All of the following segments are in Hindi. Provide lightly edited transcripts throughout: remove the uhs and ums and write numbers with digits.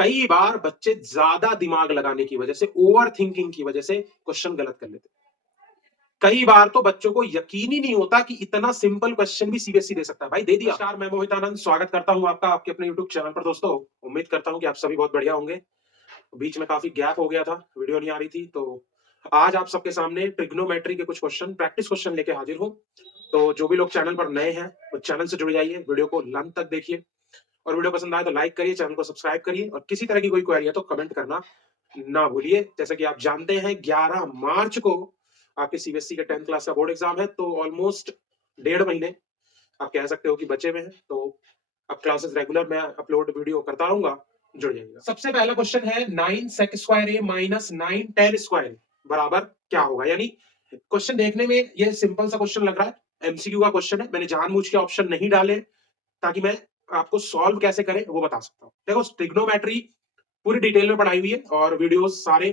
कई बार बच्चे ज्यादा दिमाग लगाने की वजह से, ओवर थिंकिंग की वजह से क्वेश्चन गलत कर लेते हैं। कई बार तो बच्चों को यकीन ही नहीं होता कि इतना सिंपल क्वेश्चन भी सीबीएसई दे सकता है। भाई दे दिया। नमस्कार, मैं मोहित आनंद स्वागत करता हूं आपका आपके अपने यूट्यूब चैनल पर। दोस्तों, उम्मीद करता हूं कि आप सभी बहुत बढ़िया होंगे। बीच में काफी गैप हो गया था, वीडियो नहीं आ रही थी, तो आज आप सबके सामने ट्रिग्नोमेट्री के कुछ क्वेश्चन, प्रैक्टिस क्वेश्चन लेके हाजिर हूं। तो जो भी लोग चैनल पर नए हैं वो चैनल से जुड़ जाइए, वीडियो को अंत तक देखिए और वीडियो पसंद आए तो लाइक करिए, चैनल को सब्सक्राइब करिए और किसी तरह की कोई क्वेरी है तो कमेंट करना ना भूलिए। जैसे कि आप जानते हैं 11 मार्च को आपके सीबीएसई के 10th क्लास का बोर्ड एग्जाम है, तो ऑलमोस्ट 1.5 महीने आप कह सकते हो कि बचे हुए हैं। तो अब क्लासेस रेगुलर मैं अपलोड वीडियो करता रहूंगा, जुड़ जाइएगा। सबसे पहला क्वेश्चन है 9 sec square a minus 9 tan square बराबर क्या होगा। यानी क्वेश्चन देखने में ये सिंपल सा क्वेश्चन लग रहा है, एमसीक्यू का क्वेश्चन है। मैंने जानबूझ के ऑप्शन नहीं डाले ताकि मैं आपको सॉल्व कैसे करें वो बता सकता हूं। देखो, ट्रिग्नोमेट्री पूरी डिटेल में पढ़ाई हुई है और वीडियोस सारे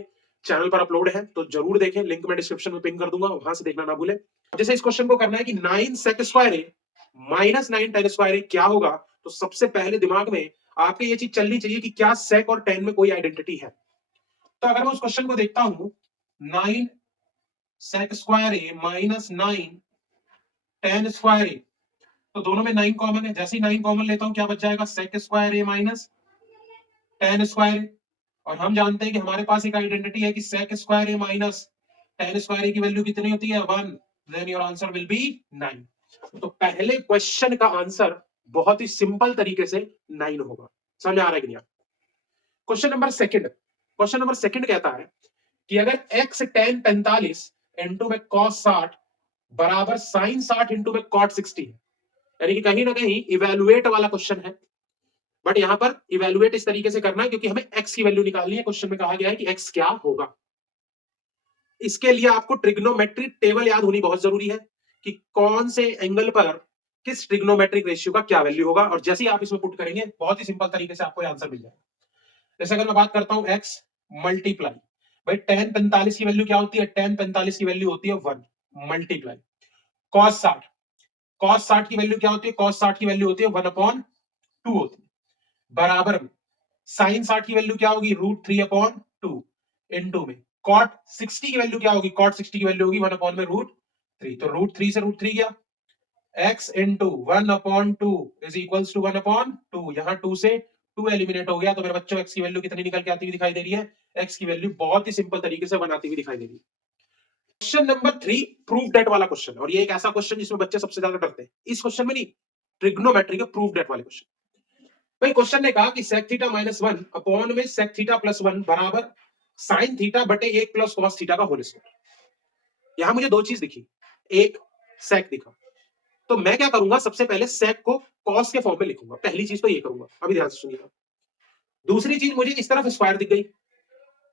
चैनल पर अपलोड है, तो जरूर देखें। लिंक मैं डिस्क्रिप्शन में पिन कर दूंगा, वहां से देखना ना भूलें। जैसे इस क्वेश्चन को करना है कि 9 sec square a minus 9 tan square ए क्या होगा, तो सबसे पहले दिमाग में आपके ये चीज चलनी चाहिए कि क्या sec और tan में कोई आइडेंटिटी है। तो अगर मैं उस क्वेश्चन को देखता हूं, 9 sec square a minus 9 tan square ए, तो दोनों में 9 कॉमन है। जैसे ही 9 कॉमन लेता हूं, क्या बच जाएगा? sec square a minus tan square ए। और हम जानते हैं कि हमारे पास एक आइडेंटिटी है कि sec square a minus tan square a की वैल्यू कितनी होती है? 1। Then your answer will be 9। तो पहले क्वेश्चन का आंसर बहुत ही सिंपल तरीके से 9 होगा। समझ आ रहा है कि नहीं? क्वेश्चन नंबर सेकंड कहता है कि अगर x tan 45 इंटू में cos 60 बराबर sin 60 इंटू में cot 60 है, यानी कि कहीं ना कहीं इवेलुएट वाला क्वेश्चन है। बट यहां पर इवेलुएट इस तरीके से करना है क्योंकि हमें x की वैल्यू निकालनी है। क्वेश्चन में कहा गया है कि x क्या होगा। इसके लिए आपको ट्रिग्नोमेट्रिक टेबल याद होनी बहुत जरूरी है कि कौन से एंगल पर किस ट्रिग्नोमेट्रिक रेशियो का क्या वैल्यू होगा। और जैसे ही आप इसमें पुट करेंगे, बहुत ही सिंपल तरीके से आपको आंसर मिल जाएगा। जैसे अगर मैं बात करता हूं x मल्टीप्लाई, भाई tan 45 की वैल्यू क्या होती है? tan 45 की वैल्यू होती है 1 मल्टीप्लाई cos 60। cos 60 की वैल्यू क्या होती है? cos 60 की वैल्यू होती है 1/2 होती है। बराबर में sin 60 की वैल्यू क्या होगी? √3/2 इनटू में cot 60 की वैल्यू क्या होगी? cot 60 की वैल्यू होगी 1/√3। तो √3 से √3 गया, x into 1/2 is equals to 1/2। यहां 2 से 2 एलिमिनेट हो गया, तो मेरे बच्चों x की वैल्यू कितनी निकल के आती हुई दिखाई दे रही है? x की वैल्यू बहुत ही सिंपल तरीके से 1 आती हुई दिखाई दे रही है। क्वेश्चन नंबर 3 प्रूफ डेट वाला क्वेश्चन, और ये एक ऐसा क्वेश्चन जिसमें बच्चे सबसे ज्यादा डरते हैं। इस क्वेश्चन में नहीं, ट्रिग्नोमेट्री के प्रूफ डेट वाले क्वेश्चन। भाई क्वेश्चन ने कहा कि sec थीटा माइनस 1 अपॉन में sec थीटा प्लस 1 बराबर sin थीटा बटे 1 प्लस cos थीटा का होल स्क्वायर। यहां मुझे दो चीज दिखी, एक sec दिखा, तो मैं क्या करूंगा? सबसे पहले sec को cos के फॉर्म में लिखूंगा। पहली चीज तो ये करूंगा, अभी ध्यान से सुनिएगा। दूसरी चीज, मुझे इस तरफ स्क्वायर दिख गई,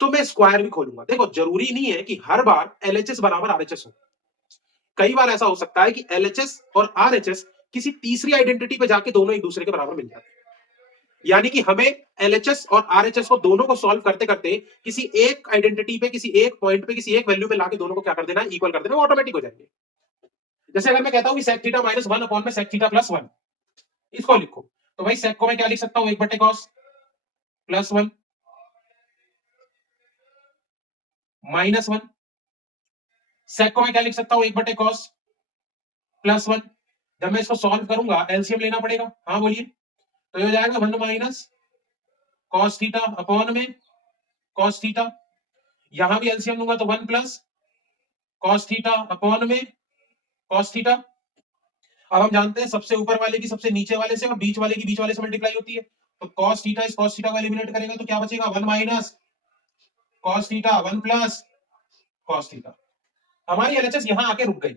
तो मैं स्क्वायर भी खोलूंगा। देखो, जरूरी नहीं है कि हर बार LHS बराबर RHS हो। कई बार ऐसा हो सकता है कि LHS और RHS किसी तीसरी आइडेंटिटी पे जाके दोनों एक दूसरे के बराबर मिल जाते हैं। यानी कि हमें LHS और RHS को दोनों को सॉल्व करते करते किसी एक आइडेंटिटी पे, किसी एक पॉइंट पे, किसी एक वैल्यू पे लाके दोनों को क्या कर देना है? इक्वल कर देना, ऑटोमेटिक हो जाएंगे। जैसे अगर मैं कहता हूं कि sec थीटा माइनस 1 अपॉन में sec थीटा प्लस 1, इसको लिखो, तो भाई sec को मैं क्या लिख सकता हूं? 1/cos plus 1 minus 1। sec को मैं क्या लिख सकता हूं? 1/cos plus 1। जब मैं इसको सॉल्व करूंगा, एलसीएम लेना पड़ेगा। हाँ बोलिए, तो ये हो जाएगा 1 माइनस cos थीटा अपॉन में cos थीटा। यहां भी एलसीएम लूंगा तो 1 प्लस cos थीटा अपॉन में cos थीटा। अब हम जानते हैं सबसे ऊपर वाले की सबसे नीचे वाले से और बीच वाले की बीच वाले से मल्टीप्लाई होती है, तो cos थीटा इस cos थीटा को एलिमिनेट करेगा तो क्या बचेगा? 1 minus cos theta 1 plus cos theta. हमारी एलएचएस यहां आके रुक गई।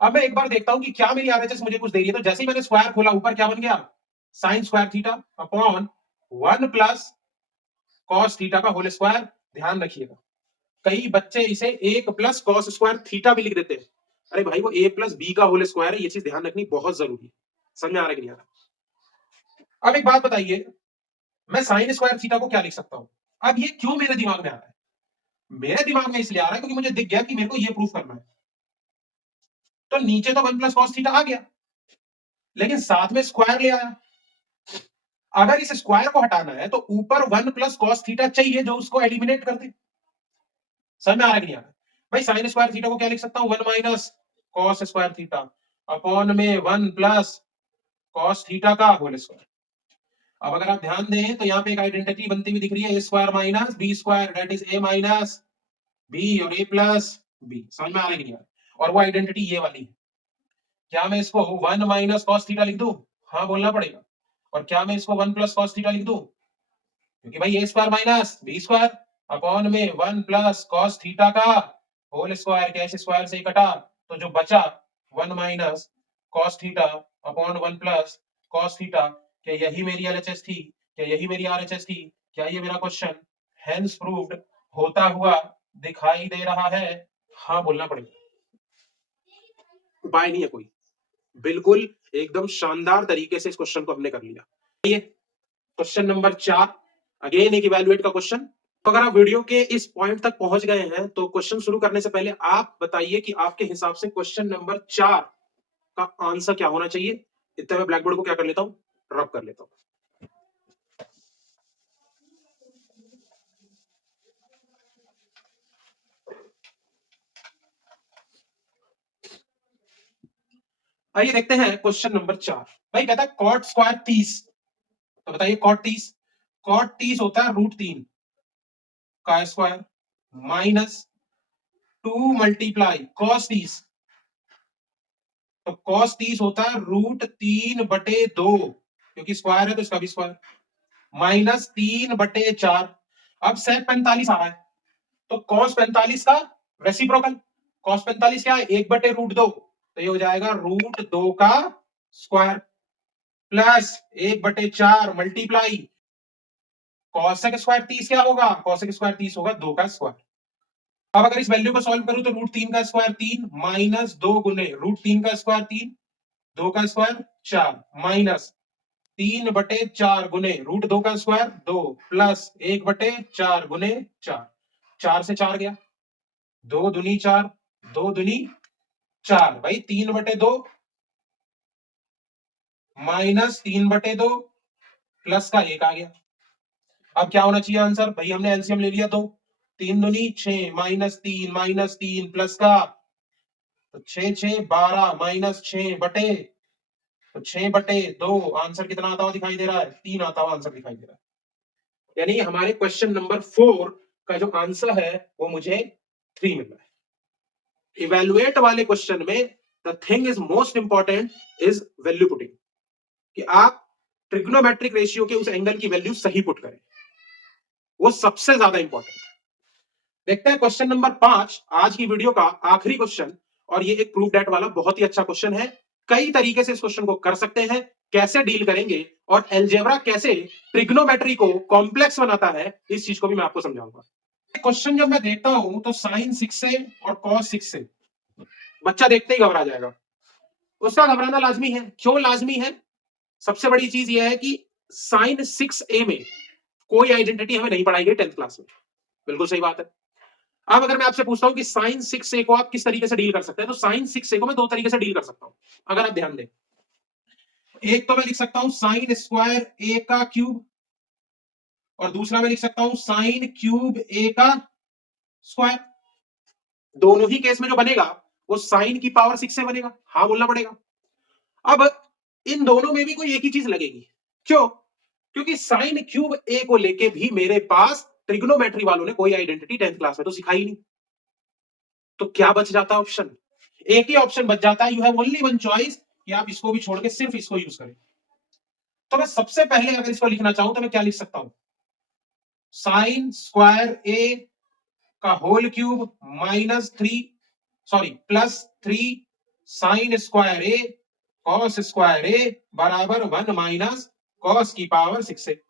अब मैं एक बार देखता हूं कि क्या मेरी आरएचएस मुझे कुछ दे रही है। तो जैसे ही मैंने स्क्वायर खोला, ऊपर क्या बन गया? Sine square theta upon 1 plus cos theta का होल स्क्वायर। ध्यान रखिएगा, कई बच्चे इसे 1 प्लस cos स्क्वायर थीटा भी लिख देते हैं। अरे भाई, वो a प्लस बी का होल स्क्वायर है। ये चीज ध्यान रखनी बहुत जरूरी है। समझ में आ रहा है कि नहीं आ रहा? अब एक बात बताइए, मैं साइन स्क्वायर थीटा को क्या लिख सकता हूं? अब ये क्यों मेरे दिमाग में आ रहा है? मेरे दिमाग में इसलिए आ रहा है क्योंकि मुझे दिख गया कि मेरे को ये प्रूफ करना है। तो नीचे तो 1 प्लस cos थीटा आ गया, लेकिन साथ में स्क्वायर ले आया, अगर इस स्क्वायर को हटाना है तो ऊपर 1 प्लस कॉस थीटा चाहिए जो उसको एलिमिनेट कर दे। समझ में आ रहा है कि नहीं आ रहा? भाई साइन स्क्वायर थीटा को क्या लिख सकता हूं, 1 minus cos square theta upon में 1 प्लस कॉस थीटा का होल स्क्वायर। अब अगर आप ध्यान दें तो यहाँ पे एक आइडेंटिटी बनती हुई दिख रही है, a square minus b square that is a minus b और ए प्लस बी। समझ में आ रहा है कि नहीं आ रहा? और वो आइडेंटिटी ये वाली है। क्या मैं इसको 1 माइनस कॉस थीटा लिख दूं? हाँ बोलना पड़ेगा। और क्या मैं इसको 1 प्लस कॉस थीटा लिख दूं? क्योंकि भाई a square minus b square upon में 1 प्लस कॉस थीटा का होल स्क्वायर, क्या इस स्क्वायर से ही कटा तो जो बचा 1 minus cos theta upon 1 plus cos theta. क्या यही मेरी एलएचएस थी? क्या यही मेरी आरएचएस थी? क्या ये मेरा क्वेश्चन हेंस प्रूव्ड होता हुआ दिखाई दे रहा है? हाँ बोलना पड़ेगा। उपाय नहीं है कोई, बिल्कुल एकदम शानदार तरीके से इस क्वेश्चन को हमने कर लिया। ये क्वेश्चन नंबर 4 अगेन एक इवैल्यूएट का क्वेश्चन। तो अगर आप वीडियो के इस पॉइंट तक पहुंच गए हैं तो क्वेश्चन शुरू करने से पहले आप बताइए कि आपके हिसाब से क्वेश्चन नंबर 4 का आंसर क्या होना चाहिए। इतने में ब्लैक बोर्ड को क्या कर लेता हूं, रब कर लेता हूं। आइए देखते हैं क्वेश्चन नंबर 4। भाई कहता है कॉट स्क्वायर 30, तो बताइए कॉट 30 होता है √3 का स्क्वायर माइनस 2 मल्टीप्लाई कॉस 30, तो कॉस 30 होता है √3/2 क्योंकि स्क्वायर है तो इसका भी स्क्वायर माइनस 3/4। अब सेक 45 आ रहा है तो कॉस 45 का रेसिप्रोकल, कॉस 45 क्या है 1/√2, तो ये हो जाएगा √2 का square plus 1/4 multiply cosec square 30 क्या होगा, कॉसेक स्क्वायर 30 होगा 2 का स्क्वायर। अब अगर इस वैल्यू को सॉल्व करूं तो √3 का स्क्वायर 3 माइनस 2 गुने √3 का स्क्वायर 3, 2 का स्क्वायर 4 माइनस 3/4 गुने √2 का स्क्वायर 2 प्लस 1/4 गुने 4, 4 से 4 गया, 2 दूनी 4, 2 दूनी 4, भाई 3/2 माइनस 3/2 प्लस का 1 आ गया। अब क्या होना चाहिए आंसर, भाई हमने एलसीएम ले लिया तो 3 दूनी 6 माइनस 3 प्लस का तो 6 6 12 माइनस 6 तो 6/2 आंसर कितना आता हुआ दिखाई दे रहा है, 3 आता हुआ आंसर दिखाई दे रहा है। यानी हमारे क्वेश्चन नंबर 4 का जो आंसर है वो मुझे 3 मिल रहा है। इवैल्यूएट वाले क्वेश्चन में the thing is most important is value putting, कि आप ट्रिग्नोमेट्रिक रेशियो के उस एंगल की वैल्यू सही पुट करें, वो सबसे ज्यादा इंपॉर्टेंट है। देखते हैं क्वेश्चन नंबर 5, आज की वीडियो का आखिरी क्वेश्चन, और ये एक प्रूफ डेट वाला बहुत ही अच्छा क्वेश्चन है। कई तरीके से इस क्वेश्चन को कर सकते हैं, कैसे डील करेंगे और अलजेब्रा कैसे ट्रिग्नोमेट्री को कॉम्प्लेक्स बनाता है, इस चीज को भी मैं आपको समझाऊंगा। क्वेश्चन जब मैं देखता हूं तो साइन 6 से और कॉस 6 से बच्चा देखते ही घबरा जाएगा। उसका घबराना लाजमी है। क्यों लाजमी है? सबसे बड़ी चीज यह है कि साइन 6a में कोई आइडेंटिटी हमें नहीं पढ़ाई गई 10th क्लास में। बिल्कुल सही बात है। अब अगर मैं आपसे पूछता हूं कि साइन 6a को आप किस तरीके से डील कर सकते हैं, तो साइन 6a को मैं 2 तरीके से डील कर सकता हूं, अगर आप ध्यान दें। एक तो मैं लिख सकता हूं साइन स्क्वायर a का क्यूब, और दूसरा मैं लिख सकता हूं साइन क्यूब a का स्क्वायर। दोनों ही केस में जो बनेगा वो साइन की पावर 6 से बनेगा, हाँ बोलना पड़ेगा। अब इन दोनों में भी कोई एक ही चीज लगेगी। क्यों? क्योंकि साइन क्यूब a को लेके भी मेरे पास ट्रिग्नोमेट्री वालों ने कोई आइडेंटिटी 10th क्लास में तो सिखाई नहीं। तो क्या बच जाता है ऑप्शन? एक ही ऑप्शन बच जाता है, you have only one choice, कि आप इसको भी छोड़ के सिर्फ इसको यूज करें। तो मैं सबसे पहले अगर इसको लिखना चाहूं तो मैं क्या लिख सकता हूं, साइन स्क्वायर a का whole cube minus 3 sorry +3 sine square a cos square a बराबर 1 माइनस कॉस की पावर 6 से।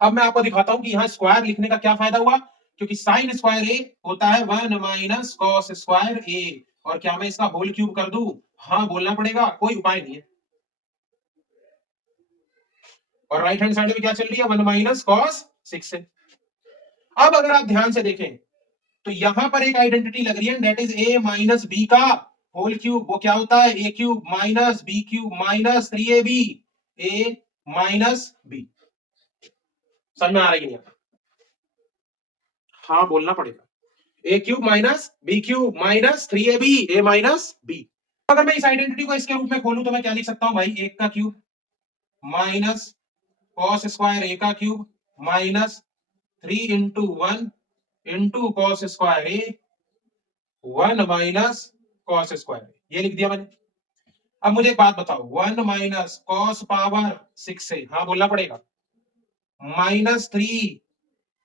अब मैं आपको दिखाता हूं कि यहां स्क्वायर लिखने का क्या फायदा हुआ, क्योंकि साइन स्क्वायर a होता है 1 माइनस कॉस स्क्वायर a, और क्या मैं इसका होल क्यूब कर दूं, हाँ बोलना पड़ेगा, कोई उपाय नहीं है। और राइट हैंड साइड में क्या चल रही है, 1 माइनस कॉस 6 से। अब अगर आप ध्यान से देखें तो यहां पर एक आइडेंटिटी लग रही है, that is a minus b का होल क्यूब। वो क्या होता है, a cube minus b cube minus 3ab, a minus b. समझ में आ रहा है कि नहीं आ रहा? हाँ बोलना पड़ेगा। A cube minus b cube minus 3ab a minus b. अगर मैं इस आइडेंटिटी को इसके रूप में खोलूं तो मैं क्या लिख सकता हूं भाई, एक का cube minus cos square a का cube minus 3 into 1 into cos square a 1 minus cos square, ये लिख दिया मैंने। अब मुझे एक बात बताओ, 1 माइनस कॉस पावर 6 से, हाँ बोलना पड़ेगा, माइनस 3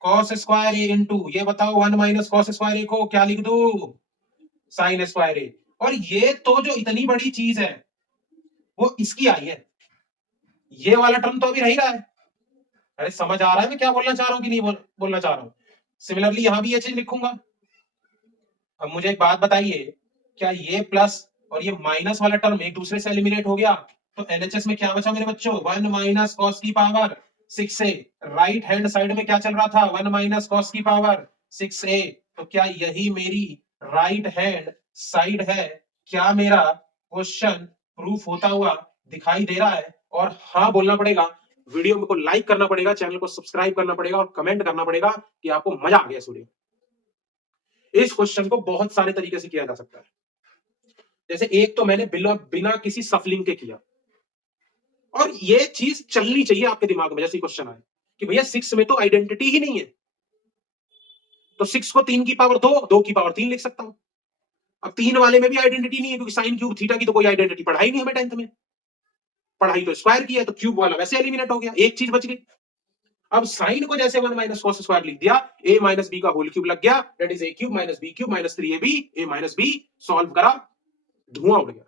कॉस स्क्वायर ए इंटू, ये बताओ 1 माइनस कॉस स्क्वायर ए को क्या लिख दू, साइन स्क्वायर ए। और ये तो जो इतनी बड़ी चीज है वो इसकी आई है, ये वाला टर्म तो अभी रह ही रहा है। अरे समझ आ रहा है मैं क्या बोलना चाह रहा हूं कि नहीं बोलना चाह रहा हूं? सिमिलरली यहां भी ये चीज लिखूंगा। अब मुझे एक बात बताइए, क्या ये प्लस और ये माइनस वाला टर्म एक दूसरे से एलिमिनेट हो गया? तो एलएचएस में क्या बचा मेरे बच्चों, 1 माइनस कॉस की पावर 6 से, राइट हैंड साइड में क्या चल रहा था, 1 माइनस कॉस की पावर 6a। तो क्या यही मेरी राइट हैंड साइड है? क्या मेरा क्वेश्चन प्रूफ होता हुआ दिखाई दे रहा है? और हाँ बोलना पड़ेगा, वीडियो को लाइक करना पड़ेगा, चैनल को सब्सक्राइब करना पड़ेगा और कमेंट करना पड़ेगा कि आपको मजा आ गया इस वीडियो। इस क्वेश्चन को बहुत सारे तरीके से किया जा सकता है। जैसे एक तो मैंने बिना बिना किसी सफलिंग के किया, और ये चीज चलनी चाहिए आपके दिमाग में। जैसे क्वेश्चन आए कि भैया 6 में तो आइडेंटिटी ही नहीं है, तो 6 को 3 की पावर 2, 2 की पावर 3 लिख सकता हूं। अब 3 वाले में भी आइडेंटिटी नहीं है, क्योंकि साइन क्यूब थीटा की तो कोई आइडेंटिटी पढ़ाई नहीं हमें 10th में, पढ़ाई तो स्क्वायर की है, तो क्यूब वाला वैसे एलिमिनेट हो गया, एक चीज बच गई। अब साइन को जैसे 1 माइनस कॉस स्क्वायर लिख दिया, a माइनस बी का होल क्यूब लग गया, that is a cube minus b cube minus 3ab a minus b. Solve करा, धुआं उड़ गया।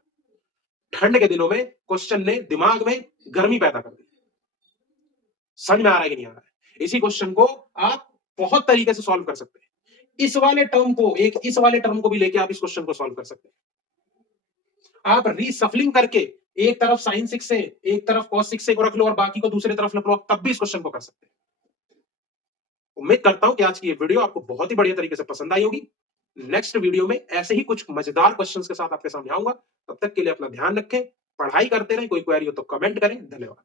ठंड के दिनों में क्वेश्चन ने दिमाग में गर्मी पैदा कर दी। समझ में आ रहा है कि नहीं आ रहा है? इसी क्वेश्चन को आप बहुत तरीके से सॉल्व कर सकते हैं। इस वाले टर्म को, एक इस वाले टर्म को भी लेके आप इस क्वेश्चन को सॉल्व कर सकते हैं। आप रीसफलिंग करके एक तरफ साइन 6 से, एक तरफ कॉस 6 से को रख लो और बाकी को दूसरे तरफ रख लो, तब भी इस क्वेश्चन को कर सकते हैं। उम्मीद करता हूं कि आज की ये वीडियो आपको बहुत ही बढ़िया तरीके से पसंद आई होगी। नेक्स्ट वीडियो में ऐसे ही कुछ मजेदार क्वेश्चंस के साथ आपके सामने आऊंगा। तब तक के लिए अपना ध्यान रखें, पढ़ाई करते रहें, कोई क्वेरी हो तो कमेंट करें। धन्यवाद।